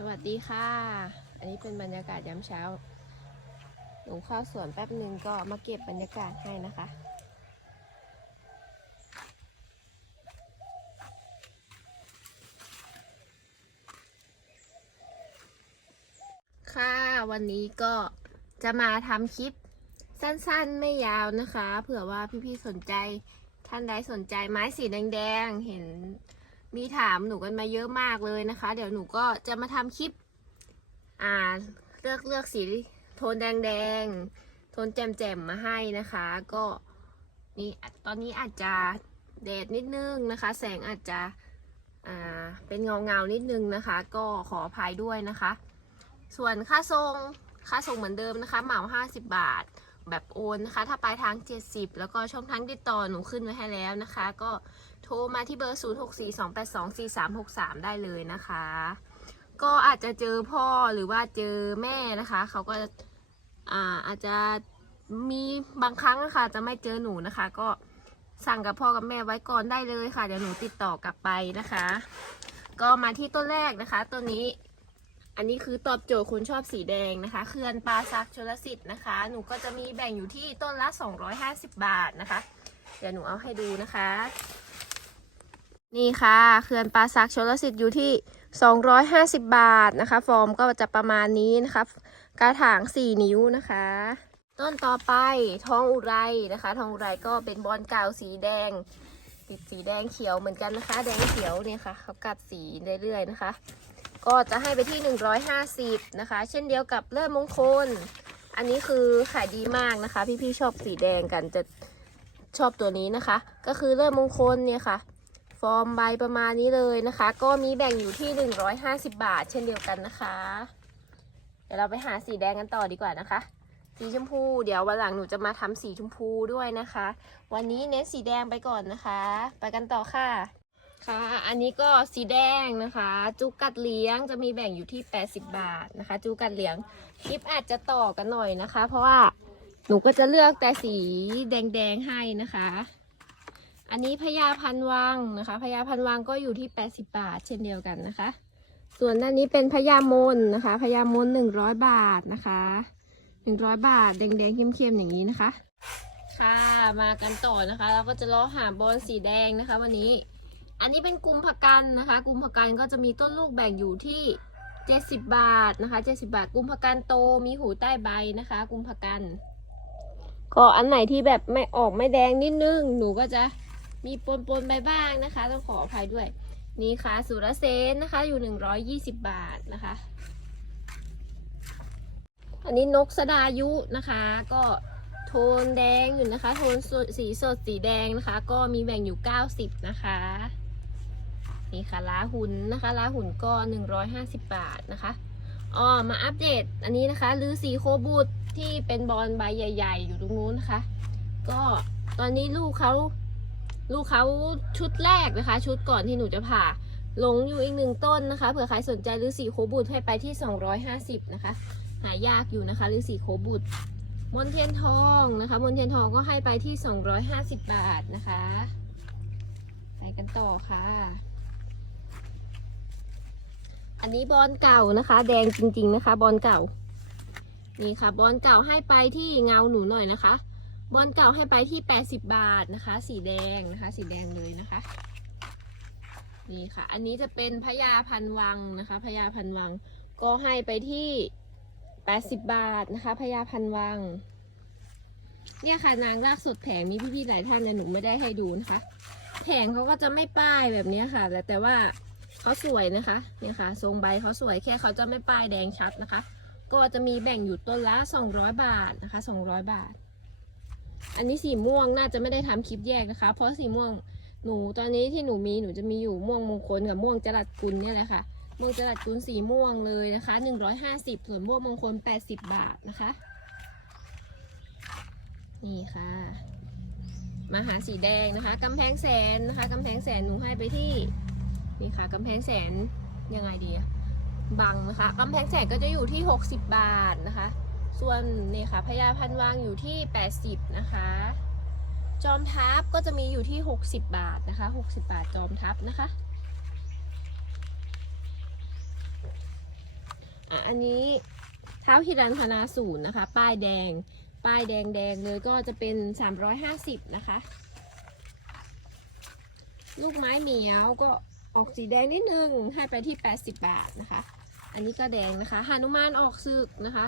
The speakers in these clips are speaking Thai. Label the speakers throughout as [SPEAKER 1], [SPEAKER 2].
[SPEAKER 1] สวัสดีค่ะ อันนี้เป็นบรรยากาศยามเช้า หนูเข้าสวนแป๊บหนึ่งก็มาเก็บบรรยากาศให้นะคะ ค่ะวันนี้ก็จะมาทำคลิปสั้นๆไม่ยาวนะคะ เผื่อว่าพี่ๆสนใจท่านใดสนใจไม้สีแดงๆ เห็น มีถามหนูกันมาเยอะมากเลยนะคะ เดี๋ยวหนูก็จะมาทำคลิป อ่า เลือกเลือกสีโทนแดงๆโทนแจ่มๆมมาให้นะคะ ก็นี่ตอนนี้อาจจะแดดนิดนึงนะคะ แสงอาจจะอ่าเป็นเงาเงานิดนึงนะคะ ก็ขออภัยด้วยนะคะ ส่วนค่าส่งค่าส่งเหมือนเดิมนะคะเหมา50 บาท แบบโอนนะคะ ถ้าปลายทาง 70 แล้วก็ช่องทางติดต่อหนูขึ้นไว้ให้แล้วนะคะ ก็โทรมาที่เบอร์ 0642824363 ได้เลยนะคะ ก็อาจจะเจอพ่อหรือว่าเจอแม่นะคะ เขาก็อ่าอาจจะมีบางครั้งนะคะจะไม่เจอหนูนะคะ ก็สั่งกับพ่อกับแม่ไว้ก่อนได้เลยค่ะ เดี๋ยวหนูติดต่อกลับไปนะคะ ก็มาที่ต้นแรกนะคะต้นนี้ อันนี้คือตอบโจทย์คนชอบสีแดงนะคะเขื่อนปลาซักชลสิทธิ์นะคะ หนูก็จะมีแบ่งอยู่ที่ต้นละ 250 บาทนะคะ เดี๋ยวหนูเอาให้ดูนะคะ นี่ค่ะเขื่อนปลาซักชลสิทธิ์อยู่ที่ 250 บาทนะคะ ฟอร์มก็จะประมาณนี้นะคะกระถาง 4 นิ้วนะคะ ต้นต่อไปทองอุไรนะคะ ทองอุไรก็เป็นบอลเก่าสีแดง ติดสีแดงเขียวเหมือนกันนะคะ แดงเขียวเนี่ยค่ะเขากัดสีเรื่อยๆนะคะ ก็จะให้ไปที่ 150 นะคะ เช่นเดียวกับเลื่อมงคล อันนี้คือขายดีมากนะคะ พี่ๆชอบสีแดงกันจะชอบตัวนี้นะคะ ก็คือเลื่อมมงคลเนี่ยค่ะ ฟอร์มใบประมาณนี้เลยนะคะ ก็มีแบ่งอยู่ที่ 150 บาท เช่นเดียวกันนะคะ เดี๋ยวเราไปหาสีแดงกันต่อดีกว่านะคะสีชมพู เดี๋ยววันหลังหนูจะมาทำสีชมพูด้วยนะคะ วันนี้เน้นสีแดงไปก่อนนะคะ ไปกันต่อค่ะ ค่ะ อันนี้ก็สีแดงนะคะ จุกกัดเลี้ยงจะมีแบ่งอยู่ที่ 80 บาทนะคะ จุกกัดเลี้ยงคลิปอาจจะต่อกันหน่อยนะคะ เพราะว่าหนูก็จะเลือกแต่สีแดงๆให้นะคะ อันนี้พญาพันวังนะคะพญาพันวังก็อยู่ที่ 80 บาท เช่นเดียวกันนะคะ ส่วนด้านนี้เป็นพญามนนะคะพญามน100 บาทนะคะ100 บาท แดงๆเข้มๆอย่างนี้นะคะ ค่ะมากันต่อนะคะ เราก็จะล้อหาบอลสีแดงนะคะ วันนี้ อันนี้เป็นกลุ่มผักกันนะคะ กลุ่มผักกันก็จะมีต้นลูกแบ่งอยู่ที่ 70 บาทนะคะ 70 บาทกลุ่มผักกันโตมีหูใต้ใบนะคะกลุ่มผักกัน ก็อันไหนที่แบบไม่ออกไม่แดงนิดนึง หนูก็จะมีปนปนๆไปบ้างนะคะ ต้องขออภัยด้วย นี่ค่ะสุรเซนนะคะ อยู่ 120 บาทนะคะ อันนี้นกสดายุนะคะ ก็โทนแดงอยู่นะคะ โทนสดสีสดสีแดงนะคะ ก็มีแบ่งอยู่ 90 นะคะ นี่ค่ะล้าหุ่นนะคะล้าหุ่นก็ 150 บาทนะคะอ๋อมาอัปเดตอันนี้นะคะลือสีโคบูดที่เป็นบอลใบใหญ่ ๆ อยู่ตรงนู้นนะคะ ก็ตอนนี้ลูกเขาลูกเขาชุดแรกนะคะ ชุดก่อนที่หนูจะผ่าหลงอยู่อีกหนึ่งต้นนะคะเผื่อใครสนใจลือสีโคบูดให้ไปที่ 250 นะคะ หายากอยู่นะคะลือสีโคบูดมนเทียนทองนะคะ มนเทียนทองก็ให้ไปที่ 250 บาทนะคะ ไปกันต่อค่ะ นนี้บอลเก่านะคะ แดงจริง ๆนะคะ บอลเก่า นี่ค่ะ บอลเก่าให้ไปที่เงาหนูหน่อยนะคะ บอลเก่าให้ไปที่80บบาทนะคะ สีแดงนะคะ สีแดงเลยนะคะ นี่ค่ะ อันนี้จะเป็นพญาพันวังนะคะพญาพันวัง ก็ให้ไปที่80บาทนะคะพญาพันวัง เนี่ยค่ะนางรากสดแผงมีพี่ๆหลายท่านเลยหนูไม่ได้ให้ดูนะคะ แผงเขาก็จะไม่ป้ายแบบนี้ค่ะแต่แต่ว่า เขาสวยนะคะ เนี่ยค่ะ ทรงใบเขาสวยแค่เขาจะไม่ป้ายแดงชัดนะคะ ก็จะมีแบ่งอยู่ต้นละ 200 บาทนะคะ 200 บาท อันนี้สีม่วงน่าจะไม่ได้ทำคลิปแยกนะคะ เพราะสีม่วงหนูตอนนี้ที่หนูมีหนูจะมีอยู่ม่วงมงคลกับม่วงจรัสกุลเนี่ยแหละค่ะ ม่วงจรัสกุลสีม่วงเลยนะคะ 150ส่วนม่วงมงคล 80 บาทนะคะ นี่ค่ะมาหาสีแดงนะคะกำแพงแสนนะคะกำแพงแสนหนูให้ไปที่ นี่ค่ะกำแพงแสนยังไงดีบังนะคะกำแพงแสนก็จะอยู่ที่ 60 บาทนะคะ ส่วนนี่ค่ะพญาพันวางอยู่ที่ 80 นะคะ จอมทัพก็จะมีอยู่ที่ 60 บาทนะคะ 60 บาทจอมทัพนะคะอะอันนี้เท้าฮิรันพนาศูนย์นะคะ ป้ายแดง ป้ายแดงแดงเลยก็จะเป็น 350 นะคะ ลูกไม้เหมียวก็ ออกสีแดงนิดนึงให้ไปที่ 80 บาทนะคะ อันนี้ก็แดงนะคะหานุมานออกศึกนะคะ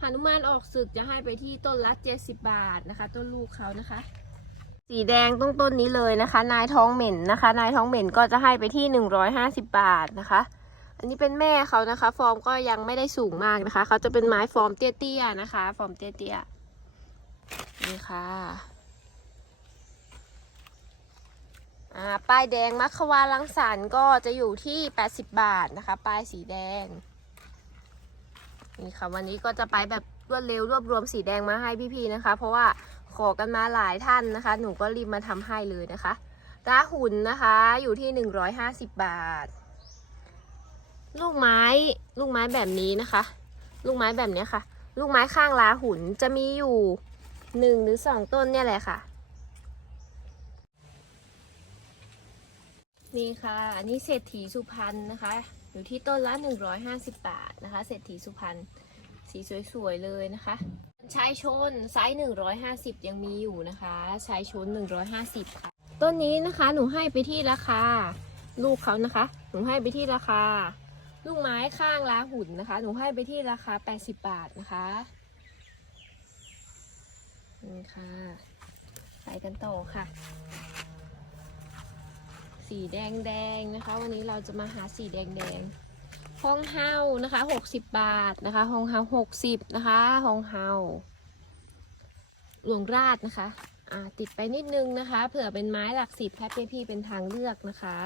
[SPEAKER 1] หานุมานออกศึกจะให้ไปที่ต้นละ70 บาทนะคะ ต้นลูกเขานะคะ สีแดงต้นต้นนี้เลยนะคะ นายท้องเหม็นนะคะ นายท้องเหม็นก็จะให้ไปที่ 150 บาทนะคะ อันนี้เป็นแม่เขานะคะ ฟอร์มก็ยังไม่ได้สูงมากนะคะ เขาจะเป็นไม้ฟอร์มเตี้ยๆนะคะ ฟอร์มเตี้ยๆนี่ค่ะ อ่า ป้ายแดงมัคควาลังสรรก็จะอยู่ที่ 80 บาทนะคะ ป้ายสีแดง นี่ค่ะวันนี้ก็จะไปแบบรวดเร็วรวบรวมสีแดงมาให้พี่ๆนะคะ เพราะว่าขอกันมาหลายท่านนะคะ หนูก็รีบมาทำให้เลยนะคะราหุ่นนะคะอยู่ที่ 150 บาท ลูกไม้ลูกไม้แบบนี้นะคะ ลูกไม้แบบเนี้ยค่ะ ลูกไม้ข้างลาหุ่นจะมีอยู่หนึ่งหรือสองต้นเนี่ยแหละค่ะ นี่ค่ะ อันนี้เศรษฐีสุพรรณนะคะ อยู่ที่ต้นละ 150 บาทนะคะ เศรษฐีสุพรรณ สีสวยๆเลยนะคะ ชายชนไซส์ 150 ยังมีอยู่นะคะ ชายชน 150 ค่ะ ต้นนี้นะคะ หนูให้ไปที่ราคา ลูกเขานะคะ หนูให้ไปที่ราคา ลูกไม้ข้างลาหุ่นนะคะ หนูให้ไปที่ราคา 80 บาทนะคะนี่ค่ะ ไปกันต่อค่ะ สีแดงแดงนะคะ วันนี้เราจะมาหาสีแดงแดงๆฮองเฮานะคะ60บาทนะคะฮองเฮา60นะคะฮองเฮาหลวงราชนะคะอ่าติดไปนิดนึงนะคะ เผื่อเป็นไม้หลักสิบแค่พี่เป็นทางเลือกนะคะ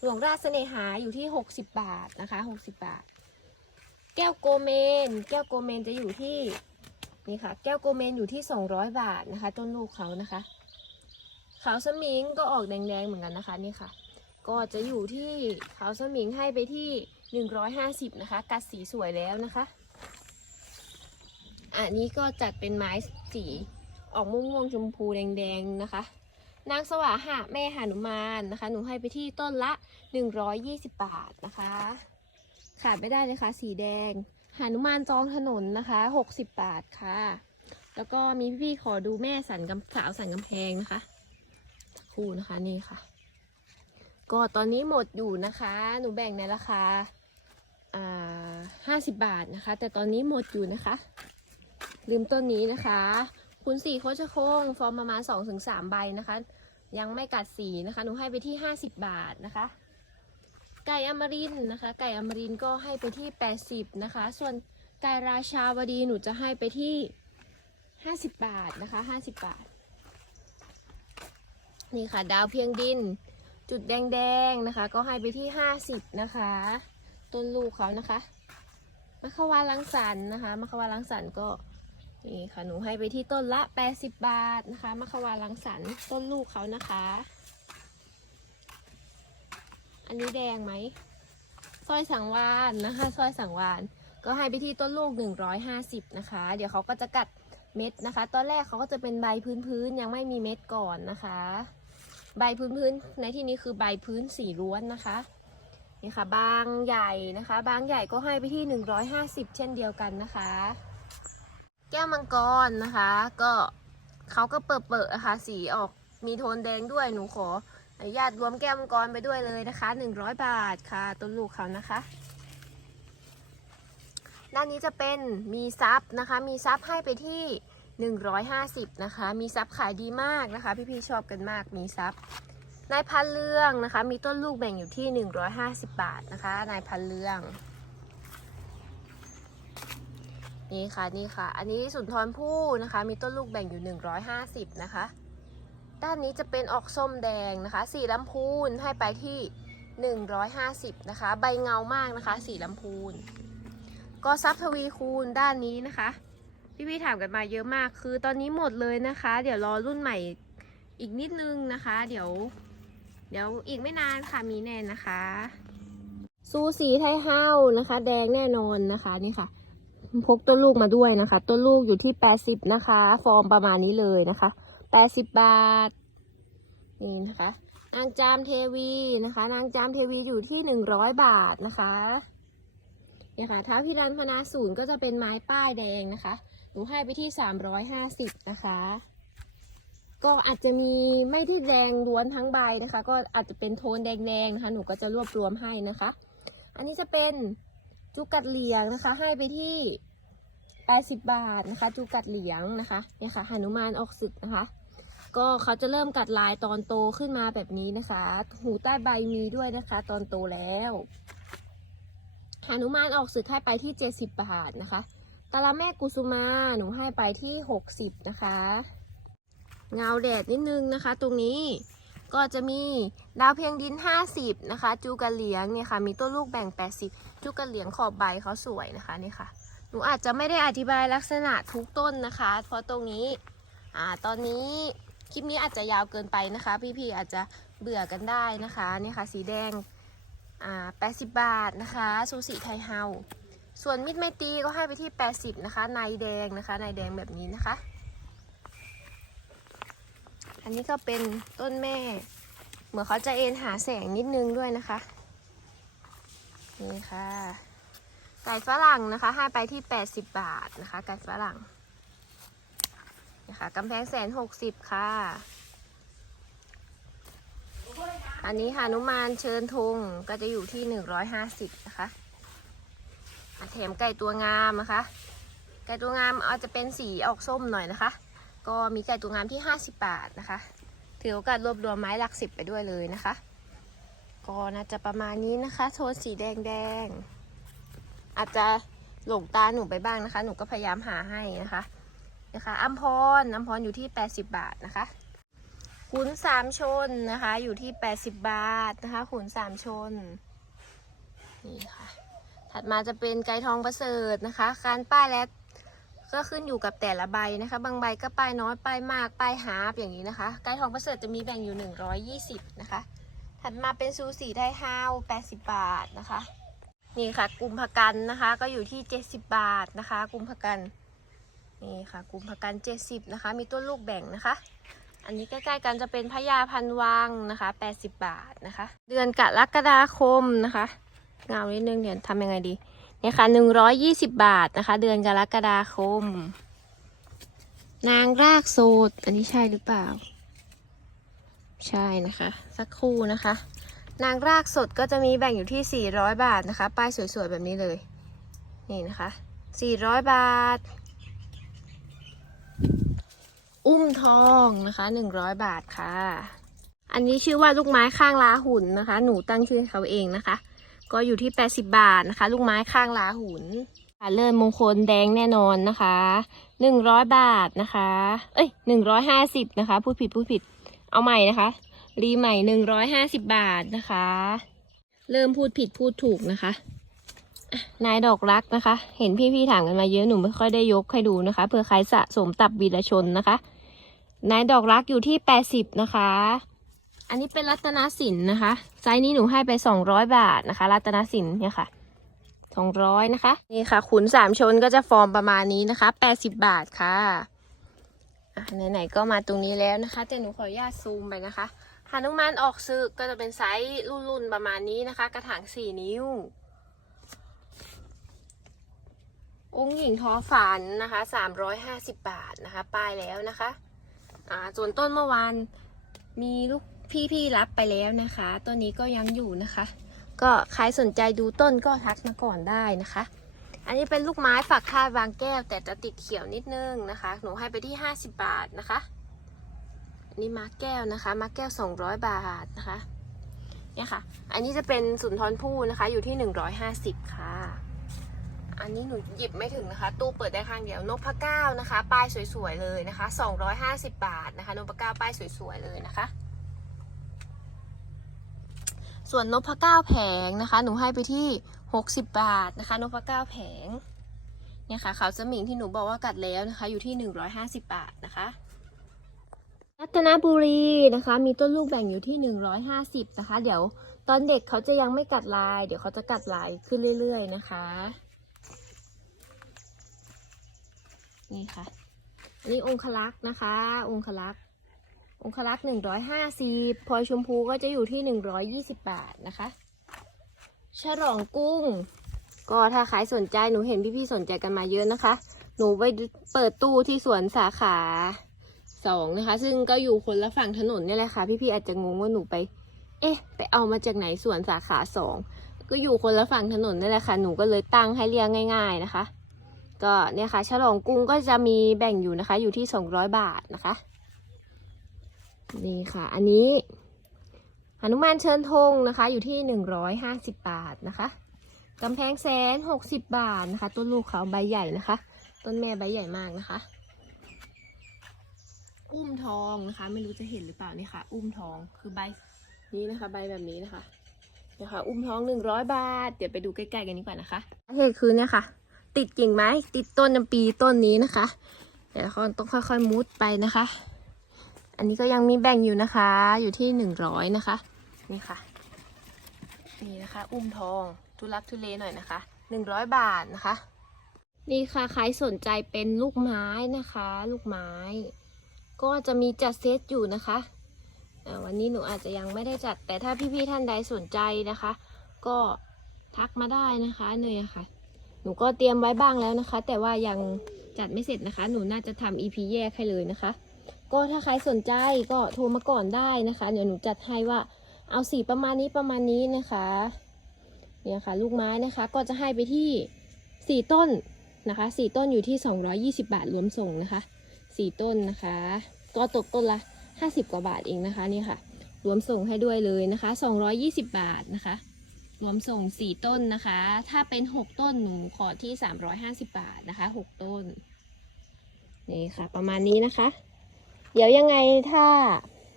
[SPEAKER 1] หลวงราชเสน่หาอยู่ที่60บาทนะคะ60บาท แก้วโกเมน แก้วโกเมนจะอยู่ที่นี่ค่ะ แก้วโกเมนอยู่ที่200บาทนะคะ ต้นลูกเขานะคะขาวสมิงก็ออกแดงๆเหมือนกันนะคะนี่ค่ะ ก็จะอยู่ที่เขาสมิงให้ไปที่ 150 นะคะ กัดสีสวยแล้วนะคะ อันนี้ก็จัดเป็นไม้สีออกม่วงๆชมพูแดงๆนะคะ นางสว่าหะแม่หานุมานนะคะ หนูให้ไปที่ต้นละ 120 บาทนะคะ ขาดไม่ได้เลยค่ะ สีแดงหานุมานจองถนนนะคะ 60 บาทค่ะ แล้วก็มีพี่ๆขอดูแม่สันกำสาวสันกำแพงนะคะคู่นะคะนี่ค่ะ ก็ตอนนี้หมดอยู่นะคะ หนูแบ่งในราคาห้าสิบบาทนะคะ แต่ตอนนี้หมดอยู่นะคะ ลืมต้นนี้นะคะคุณสี่โคชโค้งฟอร์มประมาณสองถึงสามใบนะคะ ยังไม่กัดสีนะคะ หนูให้ไปที่ห้าสิบบาทนะคะ ไก่อมรินนะคะ ไก่อมรินก็ให้ไปที่แปดสิบนะคะ ส่วนไก่ราชาวดีหนูจะให้ไปที่ห้าสิบบาทนะคะห้าสิบบาท นี่ค่ะ ดาวเพียงดิน จุดแดงๆนะคะ ก็ให้ไปที่ 50 นะคะ ต้นลูกเขานะคะมะขวาลังสรรค์นะคะมะขวาลังสรรค์ก็นี่ค่ะหนูให้ไปที่ต้นละ 80 บาทนะคะมะขวาลังสรรค์ต้นลูกเขานะคะ อันนี้แดงไหมสร้อยสังวานนะคะสร้อยสังวานก็ให้ไปที่ต้นลูก 150 นะคะ เดี๋ยวเขาก็จะกัดเม็ดนะคะ ตอนแรกเขาก็จะเป็นใบพื้นๆยังไม่มีเม็ดก่อนนะคะ ใบพื้นพื้นในที่นี้คือใบพื้นสีล้วนนะคะนี่ค่ะบางใหญ่นะคะ บางใหญ่ก็ให้ไปที่ 150 เช่นเดียวกันนะคะ แก้วมังกรนะคะ ก็เขาก็เปิดเปิดนะคะสีออกมีโทนแดงด้วยหนูขออนุญาตรวมแก้วมังกรไปด้วยเลยนะคะ 100 บาทค่ะต้นลูกเขานะคะ ด้านนี้จะเป็นมีซับนะคะ มีซับให้ไปที่ 150นะคะ มีซับขายดีมากนะคะ พี่ๆชอบกันมาก มีซับ นายพันเรื่องนะคะ มีต้นลูกแบ่งอยู่ที่ 150 บาทนะคะ นายพันเรื่อง นี่ค่ะ นี่ค่ะ อันนี้สุนทรภู่นะคะ มีต้นลูกแบ่งอยู่ 150 นะคะ ด้านนี้จะเป็นออกส้มแดงนะคะ สีลำพูนให้ไปที่ 150 นะคะ ใบเงามากนะคะ สีลำพูน ก็ซับทวีคูณด้านนี้นะคะ พี่ๆถามกันมาเยอะมาก คือตอนนี้หมดเลยนะคะ เดี๋ยวรอรุ่นใหม่อีกนิดนึงนะคะ เดี๋ยว เดี๋ยวอีกไม่นานค่ะมีแน่นะคะ ซูสีไทยเฮานะคะ แดงแน่นอนนะคะนี่ค่ะ พกต้นลูกมาด้วยนะคะ ต้นลูกอยู่ที่80นะคะ ฟอร์มประมาณนี้เลยนะคะ80บบาท นี่นะคะนางจามเทวีนะคะ นางจามเทวีอยู่ที่100บาทนะคะเนี่ยค่ะท้าพิรันพนาศูนย์ก็จะเป็นไม้ป้ายแดงนะคะ หนูให้ไปที่ 350 นะคะ ก็อาจจะมีไม่ที่แดงล้วนทั้งใบนะคะ ก็อาจจะเป็นโทนแดงๆนะคะหนูก็จะรวบรวมให้นะคะ อันนี้จะเป็นจุกัดเหลียงนะคะ ให้ไปที่80บาทนะคะจุกัดเหลียงนะคะเนี่ยค่ะหนุมานออกศึกนะคะ ก็เขาจะเริ่มกัดลายตอนโตขึ้นมาแบบนี้นะคะ หูใต้ใบมีด้วยนะคะ ตอนโตแล้วหนุมานออกศึกให้ไปที่ 70 บาทนะคะ ตะละแม่กุสุมาหนูให้ไปที่ 60 นะคะ เงาแดดนิดนึงนะคะ ตรงนี้ก็จะมีดาวเพียงดิน 50 นะคะ จูกระเหลียงเนี่ยค่ะ มีต้นลูกแบ่ง 80 จูกระเหลียงขอบใบเขาสวยนะคะนี่ค่ะ หนูอาจจะไม่ได้อธิบายลักษณะทุกต้นนะคะ เพราะตรงนี้อ่าตอนนี้คลิปนี้อาจจะยาวเกินไปนะคะ พี่ๆอาจจะเบื่อกันได้นะคะนี่ค่ะ สีแดงอ่า80 บาทนะคะซูสีไทยเฮา ส่วนมิดไมตีก็ให้ไปที่ 80 นะคะในแดงนะคะในแดงแบบนี้นะคะ อันนี้ก็เป็นต้นแม่ เหมือนเขาจะเอ็นหาแสงนิดนึงด้วยนะคะ นี่ค่ะ ไก่ฝรั่งนะคะให้ไปที่ 80 บาทนะคะ ไก่ฝรั่งนะคะกำแพงแสนหกสิบค่ะ อันนี้หานุมานเชิญธงก็จะอยู่ที่ 150นะคะอะแถ มไก่ตัวงามนะคะ ไก่ตัวงามอาจจะเป็นสีออกส้มหน่อยนะคะ ก็มีไก่ตัวงามที่ 50 บาทนะคะ ถือโอกาสรวบรวมไม้หลักสิบไปด้วยเลยนะคะ ก็น่าจะประมาณนี้นะคะ โทนสีแดงแดง อาจจะหลงตาหนูไปบ้างนะคะ หนูก็พยายามหาให้นะคะนะคะอัมพรอัมพรอยู่ที่ 80 บาทนะคะขุนสามชนนะคะ อยู่ที่ 80 บาทนะคะขุนสามชน นี่ค่ะ ถัดมาจะเป็นไก่ทองประเสริฐนะคะ การป้ายและก็ขึ้นอยู่กับแต่ละใบนะคะ บางใบก็ป้ายน้อยป้ายมากป้ายฮาร์ปอย่างนี้นะคะ ไก่ทองประเสริฐจะมีแบ่งอยู่ 120 นะคะ ถัดมาเป็นซูสีไทยฮาว80 บาทนะคะ นี่ค่ะกลุ่มพกันนะคะก็อยู่ที่ 70 บาทนะคะกลุ่มพกันนี่ค่ะกลุ่มพกัน 70 นะคะ มีต้นลูกแบ่งนะคะ อันนี้ใกล้ๆกันจะเป็นพญาพันวังนะคะ 80 บาทนะคะ เดือนกรกฎาคมนะคะ เงานิดนึงเดี๋ยวทำยังไงดีเนี่ยค่ะ120บาทนะคะ เดือนกรกฎาคม นางรากโสดอันนี้ใช่หรือเปล่า ใช่นะคะ สักครู่นะคะ นางรากสดก็จะมีแบ่งอยู่ที่400บาทนะคะ ป้ายสวยๆแบบนี้เลย นี่นะคะ400บาท อุ้มทองนะคะ100บาทค่ะ อันนี้ชื่อว่าลูกไม้ข้างลาหุ่นนะคะ หนูตั้งชื่อเขาเองนะคะ ก็อยู่ที่ 80 บาทนะคะ ลูกไม้ข้างลาหุนค่ะเลิศมงคลแดงแน่นอนนะคะ 100 บาทนะคะ เอ้ย 150 นะคะ พูดผิดพูดผิด เอาใหม่นะคะ รีใหม่ 150 บาทนะคะ เริ่มพูดผิดพูดถูกนะคะ นายดอกรักนะคะ เห็นพี่ๆถามกันมาเยอะหนูไม่ค่อยได้ยกให้ดูนะคะเผื่อใครสะสมตับวีรชนนะคะ นายดอกรักอยู่ที่ 80 นะคะ อันนี้เป็นรัตนสินนะคะ ไซส์นี้หนูให้ไป 200 บาทนะคะ รัตนสินเนี่ยค่ะ 200 นะคะ นี่ค่ะ ขุนสามชนก็จะฟอร์มประมาณนี้นะคะ 80 บาทค่ะไหนๆก็มาตรงนี้แล้วนะคะ แต่หนูขออนุญาตซูมไปนะคะหานุมานออกซึกก็จะเป็นไซส์รุ่นๆประมาณนี้นะคะ กระถาง 4 นิ้ว องค์หญิงท้อฝันนะคะ 350 บาทนะคะ ป้ายแล้วนะคะ อ่าส่วนต้นเมื่อวานมีลูก พี่ๆรับไปแล้วนะคะต้นนี้ก็ยังอยู่นะคะ ก็ใครสนใจดูต้นก็ทักมาก่อนได้นะคะ อันนี้เป็นลูกไม้ฝักคาดวางแก้ว แต่จะติดเขียวนิดนึงนะคะ หนูให้ไปที่ 50 บาทนะคะอันนี้มาแก้วนะคะ มาแก้ว 200 บาทนะคะเนี่ยค่ะ อันนี้จะเป็นสุนทรภู่นะคะ อยู่ที่ 150 ค่ะ อันนี้หนูหยิบไม่ถึงนะคะ ตู้เปิดได้ข้างเดียวนพเก้านะคะ ป้ายสวยๆเลยนะคะ 250 บาทนะคะนพเก้าป้ายสวยๆเลยนะคะ ส่วนนพเก้าแผงนะคะ หนูให้ไปที่ 60 บาทนะคะนพเก้าแผงเนี่ยค่ะขาวสมิงที่หนูบอกว่ากัดแล้วนะคะ อยู่ที่ 150 บาทนะคะรัตนบุรีนะคะ มีต้นลูกแบ่งอยู่ที่ 150 นะคะ เดี๋ยวตอนเด็กเขาจะยังไม่กัดลาย เดี๋ยวเขาจะกัดลายขึ้นเรื่อย ๆ นะคะ นี่ค่ะนนี้องคลักษ์นะคะ องคลักษ์ องคลักษ์หนึ่งร้อยห้าสิบพลอยชมพูก็จะอยู่ที่หนึ่งร้อยยี่สิบบาทนะคะ ฉลองกุ้ง ก็ถ้าใครสนใจหนูเห็นพี่ๆสนใจกันมาเยอะนะคะ หนูไปเปิดตู้ที่สวนสาขาสองนะคะ ซึ่งก็อยู่คนละฝั่งถนนนี่แหละค่ะ พี่ๆอาจจะงงว่าหนูไป เอ๊ะ ไปเอามาจากไหนสวนสาขาสองก็อยู่คนละฝั่งถนนนี่แหละค่ะ หนูก็เลยตั้งให้เรียกง่าย ๆนะคะ ก็เนี่ยค่ะ ฉลองกรุงก็จะมีแบ่งอยู่นะคะ อยู่ที่สองร้อยบาทนะคะ นี่ค่ะ อันนี้หนุมานเชิญธงนะคะ อยู่ที่หนึ่งร้อยห้าสิบบาทนะคะกำแพงแสนหกสิบบาทนะคะ ต้นลูกเขาใบใหญ่นะคะ ต้นแม่ใบใหญ่มากนะคะ อุ้มทองนะคะ ไม่รู้จะเห็นหรือเปล่านี่ค่ะ อุ้มทองคือใบนี้นะคะ ใบแบบนี้นะคะนี่ค่ะอุ้มทองหนึ่งร้อยบาท เดี๋ยวไปดูใกล้ๆกันดีกว่านะคะเหตุคือเนี่ยค่ะ ติดกิ่งไม้ติดต้นจำปีต้นนี้นะคะเดี๋ยวเราต้องค่อยๆมุดไปนะคะ อันนี้ก็ยังมีแบ่งอยู่นะคะ อยู่ที่หนึ่งร้อยนะคะ นี่ค่ะ นี่นะคะ อุ้มทองทุลักทุเลหน่อยนะคะหนึ่งร้อยบาทนะคะ นี่ค่ะใครสนใจเป็นลูกไม้นะคะ ลูกไม้ ก็จะมีจัดเซตอยู่นะคะวันนี้หนูอาจจะยังไม่ได้จัด แต่ถ้าพี่ๆท่านใดสนใจนะคะ ก็ทักมาได้นะคะเนยค่ะ หนูก็เตรียมไว้บ้างแล้วนะคะ แต่ว่ายังจัดไม่เสร็จนะคะ หนูน่าจะทำ EP แยกให้เลยนะคะ ก็ถ้าใครสนใจก็โทรมาก่อนได้นะคะ เดี๋ยวหนูจัดให้ว่าเอาสีประมาณนี้ประมาณนี้นะคะเนี่ยค่ะลูกไม้นะคะก็จะให้ไปที่สี่ต้นนะคะสี่ต้นอยู่ที่ 220 บาทรวมส่งนะคะสี่ต้นนะคะ ก็ตกต้นละ 50 กว่าบาทเองนะคะนี่ค่ะ รวมส่งให้ด้วยเลยนะคะ 220 บาทนะคะ รวมส่ง 4 ต้นนะคะ ถ้าเป็น 6 ต้นหนูขอที่ 350 บาทนะคะ 6 ต้นนี่ค่ะ ประมาณนี้นะคะ เดี๋ยวยังไงถ้า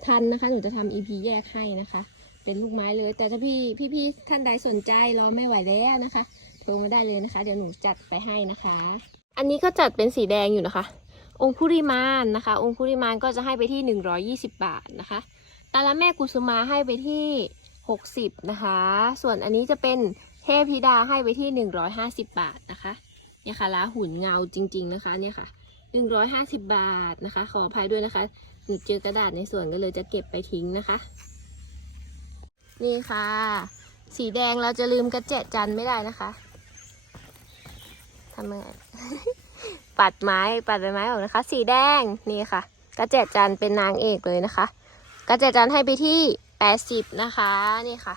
[SPEAKER 1] ทันนะคะ หนูจะทำ EP แยกให้นะคะ เป็นลูกไม้เลย แต่ถ้าพี่พี่พี่ท่านใดสนใจรอไม่ไหวแล้วนะคะโทรมาได้เลยนะคะ เดี๋ยวหนูจัดไปให้นะคะ อันนี้ก็จัดเป็นสีแดงอยู่นะคะ องคุริมานนะคะ องคุริมานก็จะให้ไปที่ 120 บาทนะคะ ตาละแม่กุสุมาให้ไปที่ 60 นะคะ ส่วนอันนี้จะเป็นเทพธิดาให้ไปที่ 150 บาทนะคะ เนี่ยค่ะล้าหุ่นเงาจริง ๆ นะคะ เนี่ยค่ะ 150 บาทนะคะ ขออภัยด้วยนะคะหนูเจอกระดาษในส่วนก็เลยจะเก็บไปทิ้งนะคะ นี่ค่ะ สีแดงเราจะลืมกระเจจันไม่ได้นะคะทำยังไงปัดไม้ปัดใบไม้ออกนะคะ สีแดงนี่ค่ะ กระเจจันเป็นนางเอกเลยนะคะ กระเจจันให้ไปที่ 80 นะคะนี่ค่ะ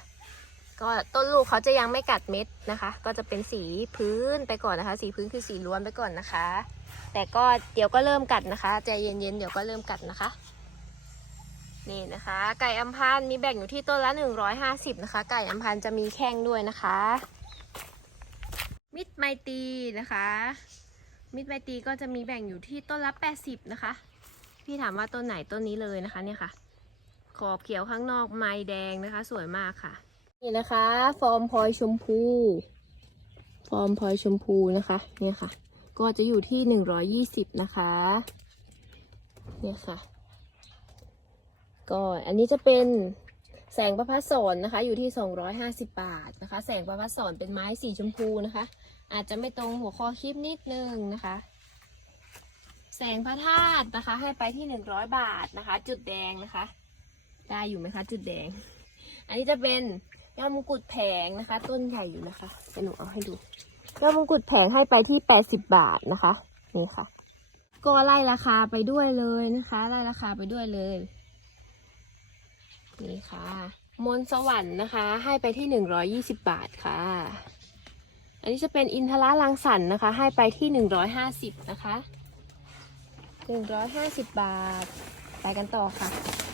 [SPEAKER 1] ก็ต้นลูกเขาจะยังไม่กัดเม็ดนะคะ ก็จะเป็นสีพื้นไปก่อนนะคะ สีพื้นคือสีล้วนไปก่อนนะคะ แต่ก็เดี๋ยวก็เริ่มกัดนะคะใจเย็นๆเดี๋ยวก็เริ่มกัดนะคะ นี่นะคะ ไก่อัมพันมีแบ่งอยู่ที่ต้นละ 150 นะคะ ไก่อัมพันจะมีแข้งด้วยนะคะ มิตรไมตีนะคะ มิตรไมตีก็จะมีแบ่งอยู่ที่ต้นละ 80 นะคะ พี่ถามว่าต้นไหนต้นนี้เลยนะคะเนี่ยค่ะ ขอบเขียวข้างนอกไม้แดงนะคะ สวยมากค่ะ นี่นะคะ ฟอร์มพลอยชมพู ฟอร์มพลอยชมพูนะคะเนี่ยค่ะ ก็จะอยู่ที่ 120 นะคะ เนี่ยค่ะ ก็อันนี้จะเป็นแสงประพัดสอนนะคะ อยู่ที่ 250 บาทนะคะ แสงประพัดสอนเป็นไม้สีชมพูนะคะ อาจจะไม่ตรงหัวข้อคลิปนิดนึงนะคะ แสงพระธาตุนะคะ ให้ไปที่ 100 บาทนะคะ จุดแดงนะคะ ได้อยู่ไหมคะ จุดแดง อันนี้จะเป็นยอดมงกุฎแผงนะคะ ต้นใหญ่อยู่นะคะเดี๋ยวหนูเอาให้ดู ยอดมงกุฎแผงให้ไปที่ 80 บาทนะคะ นี่ค่ะ ก็ไล่ราคาไปด้วยเลยนะคะไล่ราคาไปด้วยเลย นี่ค่ะ มนต์สวรรค์นะคะ ให้ไปที่หนึ่งร้อยี่สิบบาทค่ะ อันนี้จะเป็นอินทราลังสรรค์นะคะ ให้ไปที่หนึ่งร้อยห้าสิบนะคะหนึ่งร้อยห้าสิบบาท ไปกันต่อค่ะ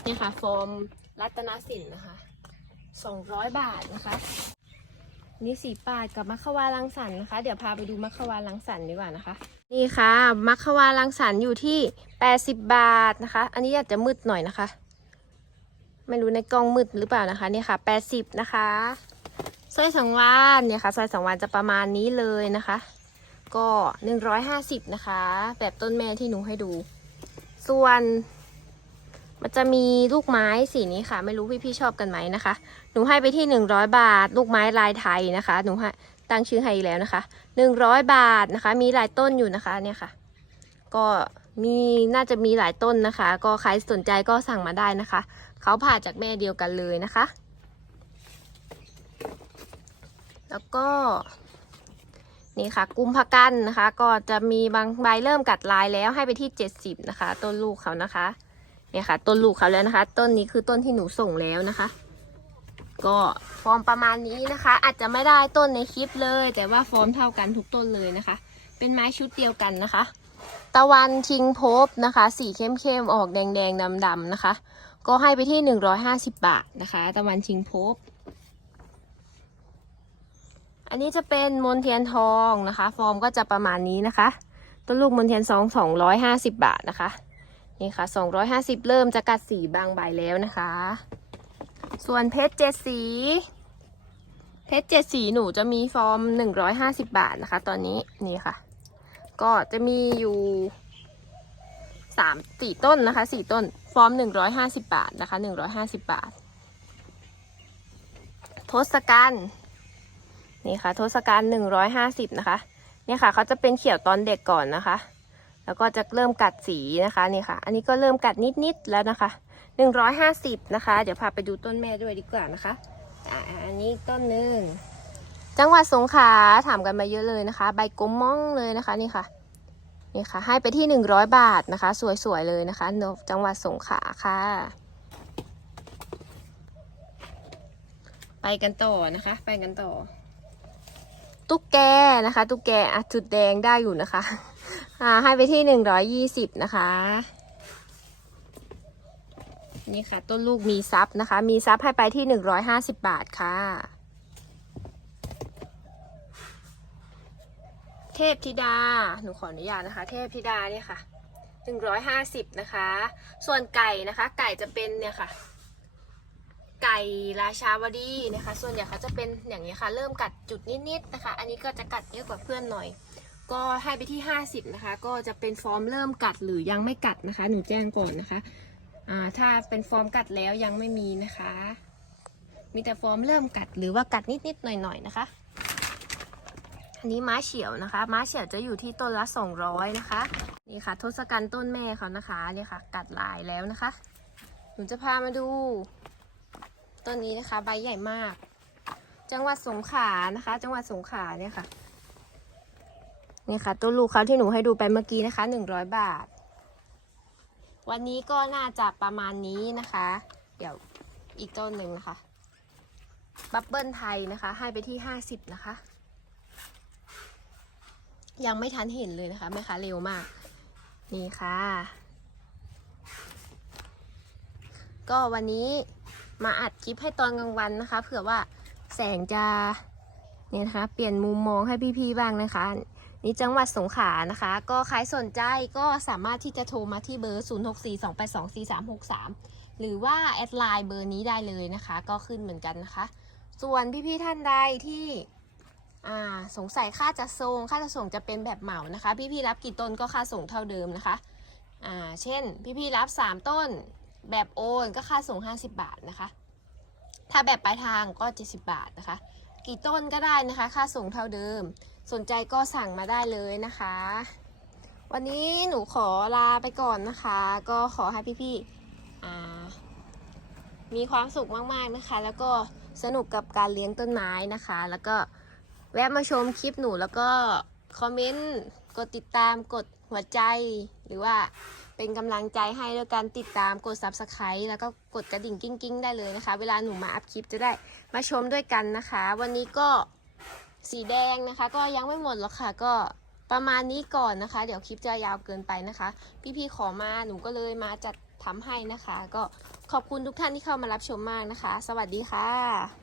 [SPEAKER 1] นี่ค่ะ ฟอร์มรัตนสินนะคะสองร้อยบาทนะคะ นี่สีปาดกับมัคควาลังสรรค์นะคะ เดี๋ยวพาไปดูมัคควาลังสรรค์ดีกว่านะคะ นี่ค่ะมัคควาลังสรรค์อยู่ที่แปดสิบบาทนะคะ อันนี้อาจจะมืดหน่อยนะคะ ไม่รู้ในกล้องมืดหรือเปล่านะคะเนี่ยค่ะ 80 นะคะสร้อยสังวานเนี่ยค่ะสร้อยสังวานจะประมาณนี้เลยนะคะ ก็ 150 นะคะ แบบต้นแม่ที่หนูให้ดู ส่วน มันจะมีลูกไม้สีนี้ค่ะ ไม่รู้พี่ๆชอบกันไหมนะคะ หนูให้ไปที่100บาท ลูกไม้ลายไทยนะคะ หนูให้ตั้งชื่อให้อีกแล้วนะคะ100บาทนะคะ มีหลายต้นอยู่นะคะเนี่ยค่ะ ก็มีน่าจะมีหลายต้นนะคะ ก็ใครสนใจก็สั่งมาได้นะคะ เขาผ่าจากแม่เดียวกันเลยนะคะ แล้วก็นี่ค่ะกุมภกันนะคะ ก็จะมีบางใบเริ่มกัดลายแล้วให้ไปที่ 70 นะคะ ต้นลูกเขานะคะ เนี่ยค่ะ ต้นลูกเขาแล้วนะคะ ต้นนี้คือต้นที่หนูส่งแล้วนะคะ ก็ฟอร์มประมาณนี้นะคะ อาจจะไม่ได้ต้นในคลิปเลย แต่ว่าฟอร์มเท่ากันทุกต้นเลยนะคะ เป็นไม้ชุดเดียวกันนะคะ ตะวันทิงพบนะคะ สีเข้มๆออกแดงๆดำๆนะคะ ก็ให้ไปที่ 150 บาทนะคะ ตะวันชิงพบอันนี้จะเป็นมนเทียนทองนะคะ ฟอร์มก็จะประมาณนี้นะคะ ต้นลูกมนเทียนซอง250บาทนะคะ นี่ค่ะ 250 เริ่มจะกัดสีบางใบแล้วนะคะ ส่วนเพชรเจ็ดสี เพชรเจ็ดสีหนูจะมีฟอร์ม 150 บาทนะคะ ตอนนี้นี่ค่ะ ก็จะมีอยู่สามสี่ต้นนะคะสี่ต้น ฟอร์ม150บาทนะคะ150บาท ทศกัณฐ์นี่ค่ะ ทศกัณฐ์หนึ่งร้อยห้าสิบนะคะ เนี่ยค่ะเขาจะเป็นเขียวตอนเด็กก่อนนะคะ แล้วก็จะเริ่มกัดสีนะคะนี่ค่ะ อันนี้ก็เริ่มกัดนิดๆแล้วนะคะหนึ่งร้อยห้าสิบนะคะ เดี๋ยวพาไปดูต้นแม่ด้วยดีกว่านะคะอันนี้ต้นหนึ่งจังหวัดสงขลาถามกันมาเยอะเลยนะคะ ใบกลมม่องเลยนะคะนี่ค่ะนี่ค่ะ ให้ไปที่หนึ่งร้อยบาทนะคะ สวยๆเลยนะคะนจังหวัดสงขลาค่ะ ไปกันต่อนะคะ ไปกันต่อ ตุ๊กแกนะคะ ตุ๊กแกอะจุดแดงได้อยู่นะคะ อ่าให้ไปที่หนึ่งร้อยยี่สิบนะคะ นี่ค่ะ ต้นลูกมีซับนะคะ มีซับให้ไปที่หนึ่งร้อยห้าสิบบาทค่ะ เทพธิดา หนูขออนุญาตนะคะ เทพธิดาเนี่ยค่ะหนึ่งร้อยห้าสิบนะคะ ส่วนไก่นะคะ ไก่จะเป็นเนี่ยค่ะไก่ราชาวดีนะคะ ส่วนใหญ่เขาจะเป็นอย่างนี้ค่ะ เริ่มกัดจุดนิดๆนะคะ อันนี้ก็จะกัดเยอะกว่าเพื่อนหน่อย ก็ให้ไปที่ 50 นะคะ ก็จะเป็นฟอร์มเริ่มกัดหรือยังไม่กัดนะคะ หนูแจ้งก่อนนะคะอ่าถ้าเป็นฟอร์มกัดแล้วยังไม่มีนะคะ มีแต่ฟอร์มเริ่มกัดหรือว่ากัดนิดๆหน่อยๆนะคะ อันนี้ม้าเฉียวนะคะ ม้าเฉียวจะอยู่ที่ต้นละ 200 นะคะ นี่ค่ะทศกัณฐ์ต้นแม่เขานะคะเนี่ยค่ะ กัดลายแล้วนะคะ หนูจะพามาดูต้นนี้นะคะ ใบใหญ่มาก จังหวัดสงขลานะคะ จังหวัดสงขลาเนี่ยค่ะ นี่ค่ะ ตัวลูกเขาที่หนูให้ดูไปเมื่อกี้นะคะหนึ่งร้อยบาท วันนี้ก็น่าจะประมาณนี้นะคะ เดี๋ยวอีกต้นหนึ่งนะคะบับเบิลไทยนะคะ ให้ไปที่ห้าสิบนะคะ ยังไม่ทันเห็นเลยนะคะแม่ค้าเร็วมาก นี่ค่ะ ก็วันนี้มาอัดคลิปให้ตอนกลางวันนะคะเผื่อว่าแสงจะเนี่ยนะคะ เปลี่ยนมุมมองให้พี่ๆบ้างนะคะ นี่จังหวัดสงขลานะคะ ก็ใครสนใจก็สามารถที่จะโทรมาที่เบอร์ 0642824363 หรือว่าแอดไลน์เบอร์นี้ได้เลยนะคะ ก็ขึ้นเหมือนกันนะคะ ส่วนพี่ๆท่านใดที่สงสัยค่าจะส่งค่าจะส่งจะเป็นแบบเหมานะคะ พี่ๆรับกี่ต้นก็ค่าส่งเท่าเดิมนะคะเช่น พี่ๆรับ 3 ต้นแบบโอนก็ค่าส่ง 50 บาทนะคะ ถ้าแบบปลายทางก็ 70 บาทนะคะ กี่ต้นก็ได้นะคะ ค่าส่งเท่าเดิม สนใจก็สั่งมาได้เลยนะคะ วันนี้หนูขอลาไปก่อนนะคะ ก็ขอให้พี่ๆมีความสุขมากๆนะคะ แล้วก็สนุกกับการเลี้ยงต้นไม้นะคะ แล้วก็แวะมาชมคลิปหนูแล้วก็คอมเมนต์กดติดตามกดหัวใจ หรือว่าเป็นกำลังใจให้ด้วยการติดตามกด subscribe แล้วก็กดกระดิ่งกิ้งๆ ได้เลยนะคะ เวลาหนูมาอัพคลิปจะได้มาชมด้วยกันนะคะ วันนี้ก็ สีแดงนะคะ ก็ยังไม่หมดหรอกค่ะ ก็ประมาณนี้ก่อนนะคะ เดี๋ยวคลิปจะยาวเกินไปนะคะ พี่ๆขอมาหนูก็เลยมาจัดทำให้นะคะ ก็ขอบคุณทุกท่านที่เข้ามารับชมมากนะคะ สวัสดีค่ะ